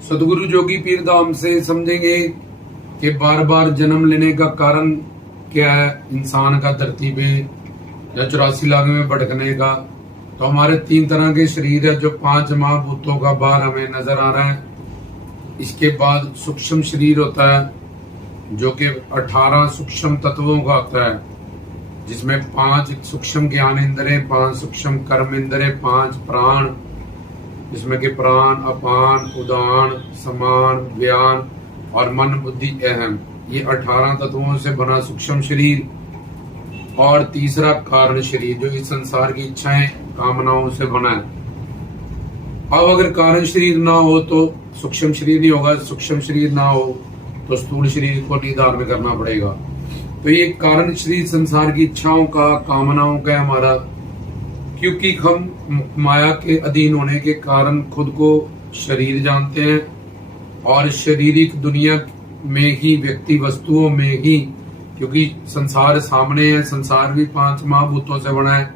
सदगुरु जोगी पीर धाम से समझेंगे कि बार बार जन्म लेने का कारण क्या है इंसान का धरती पे या 84 लाख में भटकने का। तो हमारे 3 तरह के शरीर है जो 5 महाभूतों का बार हमें नजर आ रहा है। इसके बाद सूक्ष्म शरीर होता है जो कि 18 सूक्ष्म तत्वों का होता है, जिसमें 5 सूक्ष्म ज्ञान इंद्रिय, 5 सूक्ष्म कर्म इंद्रिय, 5 प्राण, जिसमें कि प्राण, अपान, उदान, समान, व्यान और मन, बुद्धि, अहम, ये 18 तत्वों से बना सूक्ष्म शरीर। और तीसरा कारण शरीर जो इस संसार की इच्छाएं कामनाओं से बना है। अब अगर कारण शरीर ना हो तो सूक्ष्म शरीर नहीं होगा, सूक्ष्म शरीर ना हो तो स्थूल शरीर को निधारण करना पड़ेगा। तो ये कारण शरीर संसार की इच्छाओं का, कामनाओं का हमारा, क्योंकि हम माया के अधीन होने के कारण खुद को शरीर जानते हैं और शारीरिक दुनिया में ही, व्यक्ति वस्तुओं में ही, क्योंकि संसार सामने है, संसार भी 5 महाभूतों से बना है,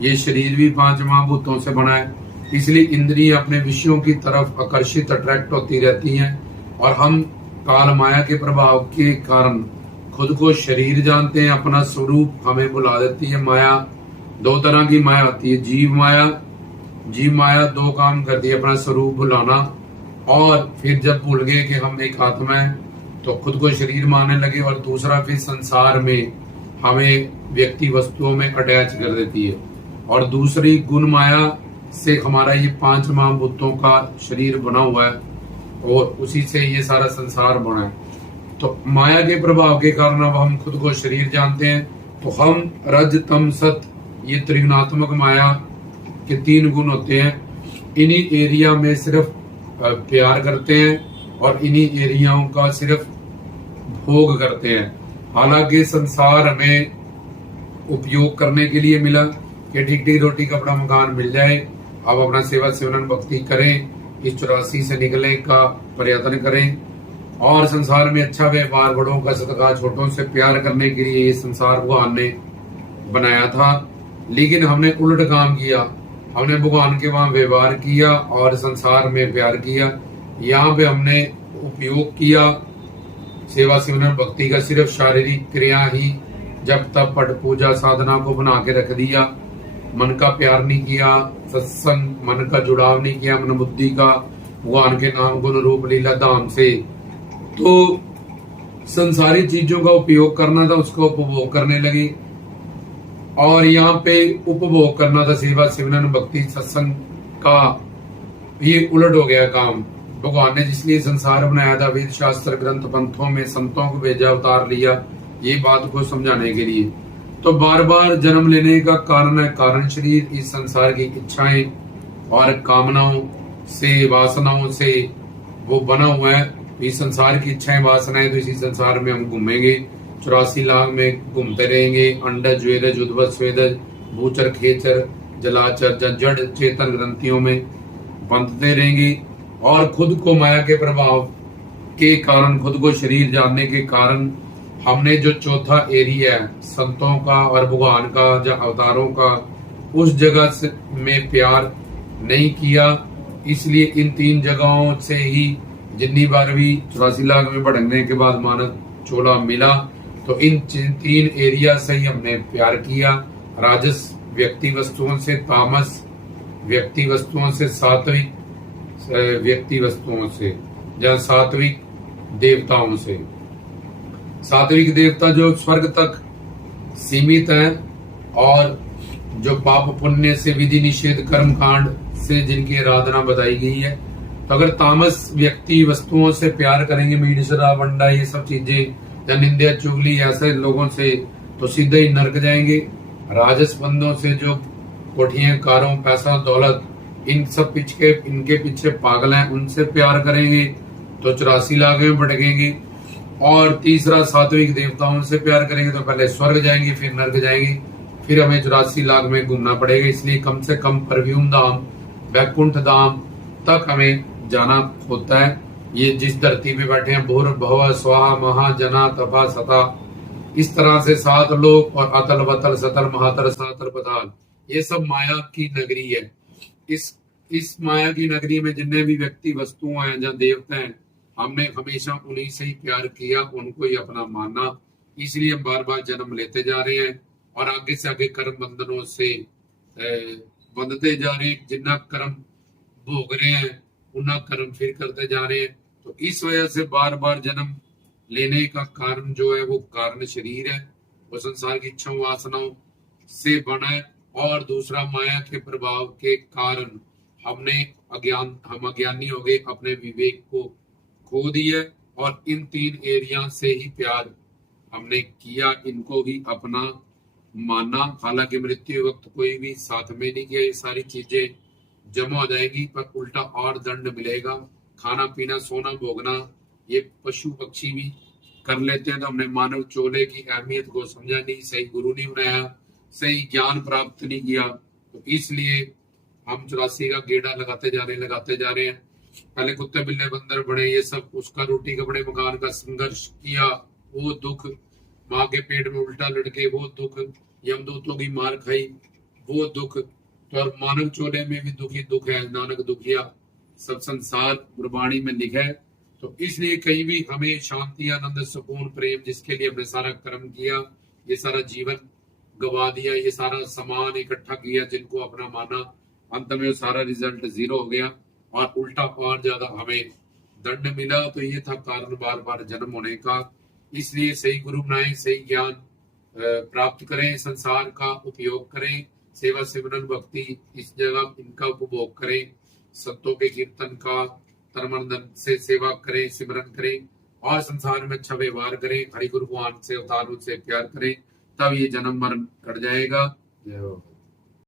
ये शरीर भी 5 महाभूतों से बना है, इसलिए इंद्रिय अपने विषयों की तरफ आकर्षित, अट्रैक्ट होती रहती हैं और हम काल माया के प्रभाव के कारण खुद को शरीर जानते हैं, अपना स्वरूप हमें भुला देती है माया। 2 तरह की माया होती है, जीव माया। जीव माया 2 काम करती है, अपना स्वरूप भुलाना, और फिर जब भूल गए कि हम एक आत्मा है तो खुद को शरीर मानने लगे, और दूसरा फिर संसार में हमें व्यक्ति वस्तुओं में अटैच कर देती है। और दूसरी गुण माया से हमारा ये 5 महाभूतों का शरीर बना हुआ है और उसी से ये सारा संसार बना है। तो माया के प्रभाव के कारण अब हम खुद को शरीर जानते हैं। तो हम रज, तम, सत, ये त्रिगुणात्मक माया के 3 गुण होते हैं। इन्हीं एरिया में सिर्फ प्यार करते हैं और इन्हीं एरियाओं का सिर्फ भोग करते हैं। हालांकि संसार हमें उपयोग करने के लिए मिला कि ठीक ठीक रोटी कपड़ा मकान मिल जाए, अब अपना सेवा सेवन भक्ति करें, इस 84 से निकलने का प्रयत्न करें और संसार में अच्छा व्यवहार, बड़ों का सत्कार, छोटों से प्यार करने के लिए ये संसार भगवान ने बनाया था। लेकिन हमने उल्ट काम किया, हमने भगवान के वहां व्यवहार किया और संसार में प्यार किया। यहाँ पे हमने उपयोग किया सेवा सेवन भक्ति का सिर्फ शारीरिक क्रिया ही, जब तब पट पूजा साधना को बना के रख दिया, मन का प्यार नहीं किया, सत्संग, मन का जुड़ाव नहीं किया, मन बुद्धि का भगवान के नाम गुण रूप लीला धाम से। तो संसारी चीजों का उपयोग करना था, उसका उपभोग करने लगे, और यहाँ पे उपभोग करना था सेवा सिमरन भक्ति सत्संग का, ये उलट हो गया काम। भगवान ने जिसलिए संसार बनाया था, वेद शास्त्र ग्रंथ पंथों में संतों को भेजा, अवतार लिया, ये बात को समझाने के लिए। तो बार बार जन्म लेने का कारण है कारण शरीर, इस संसार की इच्छाएं और कामनाओं से, वासनाओं से वो बना हुआ है। इस संसार की इच्छाएं वासनाएं, तो इसी संसार में हम घूमेंगे, 84 लाख में घूमते रहेंगे। अंडज, वेदज, उद्भव, स्वेदज, भूचर, खेचर, जलाचर, जड़ चेतन ग्रंथियों में बंधते रहेंगे और खुद को माया के प्रभाव के कारण, खुद को शरीर जानने के कारण हमने जो चौथा एरिया है संतों का और भगवान का, जो अवतारों का, उस जगह से में प्यार नहीं किया। इसलिए इन 3 जगहों से ही जितनी बार भी 84 लाख में भटकने के बाद मानव चोला मिला, तो इन 3 एरिया से ही हमने प्यार किया। राजस व्यक्ति वस्तुओं से, तामस व्यक्ति वस्तुओं से, सात्विक व्यक्ति वस्तुओं से, या सात्विक देवताओं से। सात्विक देवता जो स्वर्ग तक सीमित है और जो पाप पुण्य से, विधि निषेध, कर्म कांड से जिनकी आराधना बताई गई है। तो अगर तामस व्यक्ति वस्तुओं से प्यार करेंगे, मीठ, शराब, अंडा, ये सब चीजें, या निंदा चुगली ऐसे लोगों से, तो सीधे ही नरक जाएंगे। राजस बंदों से, जो कोठियां, कारों, पैसा, दौलत, इन सब इनके पीछे पागल हैं, उनसे प्यार करेंगे तो 84 लाख में भटकेंगे। और तीसरा सात्विक देवताओं से प्यार करेंगे तो पहले स्वर्ग जाएंगे, फिर नर्क जाएंगे, फिर हमें 84 लाख में घूमना पड़ेगा। इसलिए कम से कम परव्यूम धाम, वैकुंठ धाम तक हमें जाना होता है। ये जिस धरती पे बैठे हैं, भूर भव स्वाहा महा जना तपा सता, इस तरह से 7 लोक और अतल बतल सतल महातल सातल पताल, ये सब माया की नगरी है। इस इस माया की नगरी में जितने भी व्यक्ति वस्तुएं हैं या देवता हैं, हमने हमेशा उन्हीं से ही प्यार किया, उनको ही अपना माना, इसलिए हम बार बार जन्म लेते जा रहे हैं और आगे से आगे कर्म बंधनों से बंधते जा रहे हैं। जितना कर्म भोग रहे हैं उतना कर्म फिर करते जा रहे हैं। तो इस वजह से बार बार जन्म लेने का कारण जो है वो कारण शरीर है, वो संसार की इच्छाओं वासनाओं से बना है। और दूसरा माया के प्रभाव के कारण हम अज्ञानी हो गए, अपने विवेक को खो दिया और इन 3 एरिया से ही प्यार हमने किया, इनको ही अपना माना। हालांकि मृत्यु वक्त कोई भी साथ में नहीं किया, ये सारी चीजें जमा हो जाएगी पर उल्टा और दंड मिलेगा। खाना पीना सोना भोगना ये पशु पक्षी भी कर लेते हैं, तो हमने मानव चोले की अहमियत को समझा नहीं, सही गुरु नहीं बनाया, सही ज्ञान प्राप्त नहीं किया। तो इसलिए हम 84 का गेड़ा लगाते जा रहे हैं। पहले कुत्ते बिल्ले बंदर बड़े, ये सब उसका रोटी कपड़े मकान का संघर्ष किया, वो दुख, माँ के पेट में उल्टा लड़के वो दुख, यमदूतों की मार खाई वो दुख, तो और मानव चोले में भी दुखी दुख है, नानक दुखिया सब संसार गुरबाणी में लिखा है। तो इसलिए कहीं भी हमें शांति आनंद सुकून प्रेम, जिसके लिए हमने सारा कर्म किया, ये सारा जीवन गवा दिया, ये सारा सामान इकट्ठा किया, जिनको अपना माना, अंत में सारा रिजल्ट 0 हो गया और उल्टा और ज्यादा हमें दंड मिला। तो ये था कारण बार बार जन्म होने का। इसलिए सही गुरु बनाए, सही ज्ञान प्राप्त करें, संसार का उपयोग करें, सेवा सिमरन भक्ति इस जगह इनका उपभोग करें, संतों के कीर्तन का तन धन से सेवा करें, सिमरन करें और संसार में अच्छा व्यवहार करें, हरि गुरु भगवान से अवतार से प्यार करें, तब ये जन्म मरण कट जाएगा। जय हो।